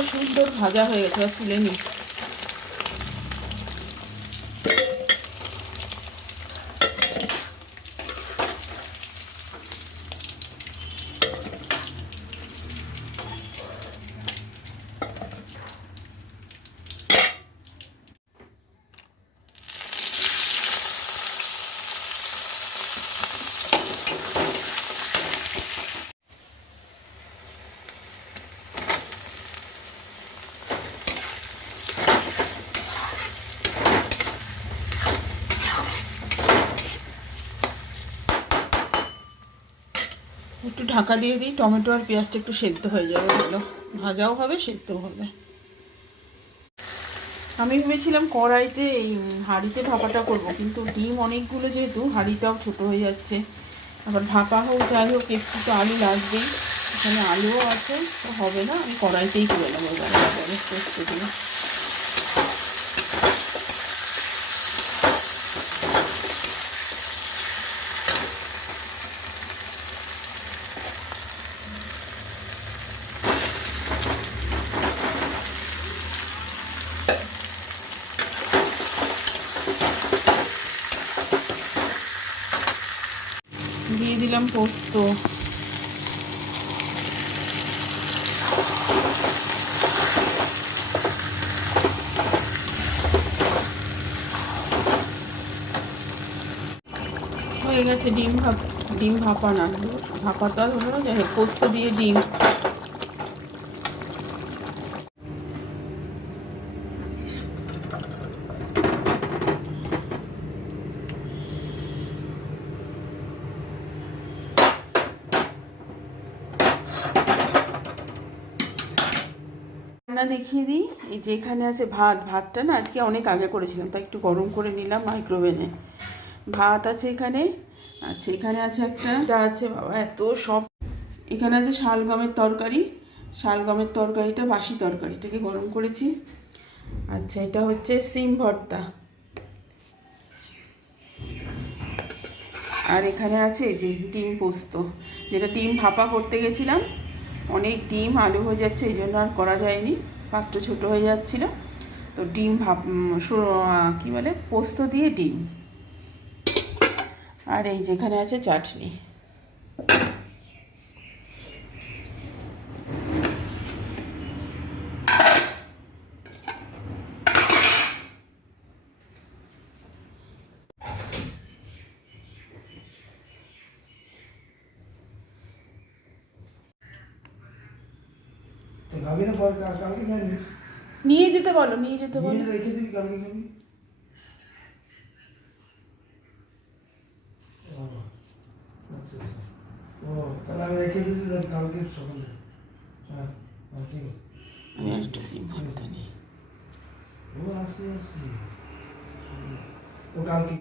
টমেটোটা সুন্দর ভাজা হয়ে গেছে, তুলে নিই। একটু ঢাকা দিয়ে দিই, টমেটো আর পেঁয়াজটা একটু সেদ্ধ হয়ে যাবে, ভালো ভাজাও হবে সেদ্ধও হবে। আমি ভেবেছিলাম কড়াইতে এই হাঁড়িতে ভাপাটা করব, কিন্তু ডিম অনেকগুলো যেহেতু হাঁড়িটাও ছোটো হয়ে যাচ্ছে। আবার ভাপা হোক যাই হোক একটু তো আলু লাগবেই, এখানে আলুও আছে, তো হবে না, আমি কড়াইতেই করে নেবো এবারে পোস্ত দিয়ে। দিয়ে দিলাম পোস্ত। হয়ে গেছে ডিম ভাপা না, ভাপা তো আর হলো না, যাই হোক পোস্ত দিয়ে ডিম। রান্না দেখিয়ে দিই। এই যে এখানে আছে ভাতটা না আজকে অনেক আগে করেছিলাম, তাই একটু গরম করে নিলাম মাইক্রোওভেনে। ভাত আছে এখানে, আচ্ছা এখানে আছে একটা আছে, বাবা এত সব। এখানে আছে শালগমের তরকারি, শালগমের তরকারিটা বাসি তরকারিটাকে গরম করেছি। আচ্ছা এটা হচ্ছে সিম ভর্তা। আর এখানে আছে এই যে ডিম পোস্ত, যেটা ডিম ভাপা করতে গেছিলাম, অনেক ডিম আলু হয়ে যাচ্ছে এই জন্য আর করা যায়নি, পাত্র ছোট হয়ে যাচ্ছিল, তো ডিম কী বলে পোস্ত দিয়ে ডিম। আর এই যেখানে আছে চাটনি। নিয়ে যেতে বলো, নিয়ে যেতে বলো। রেখে দিবি, কালকে খাবি। আচ্ছা ও তাহলে আমি রেখে দিচ্ছি, কালকে সকালে। হ্যাঁ হ্যাঁ ঠিক আছে। আমি আর একটু সিম ভর্তা নিই। ও আসি ও কালকে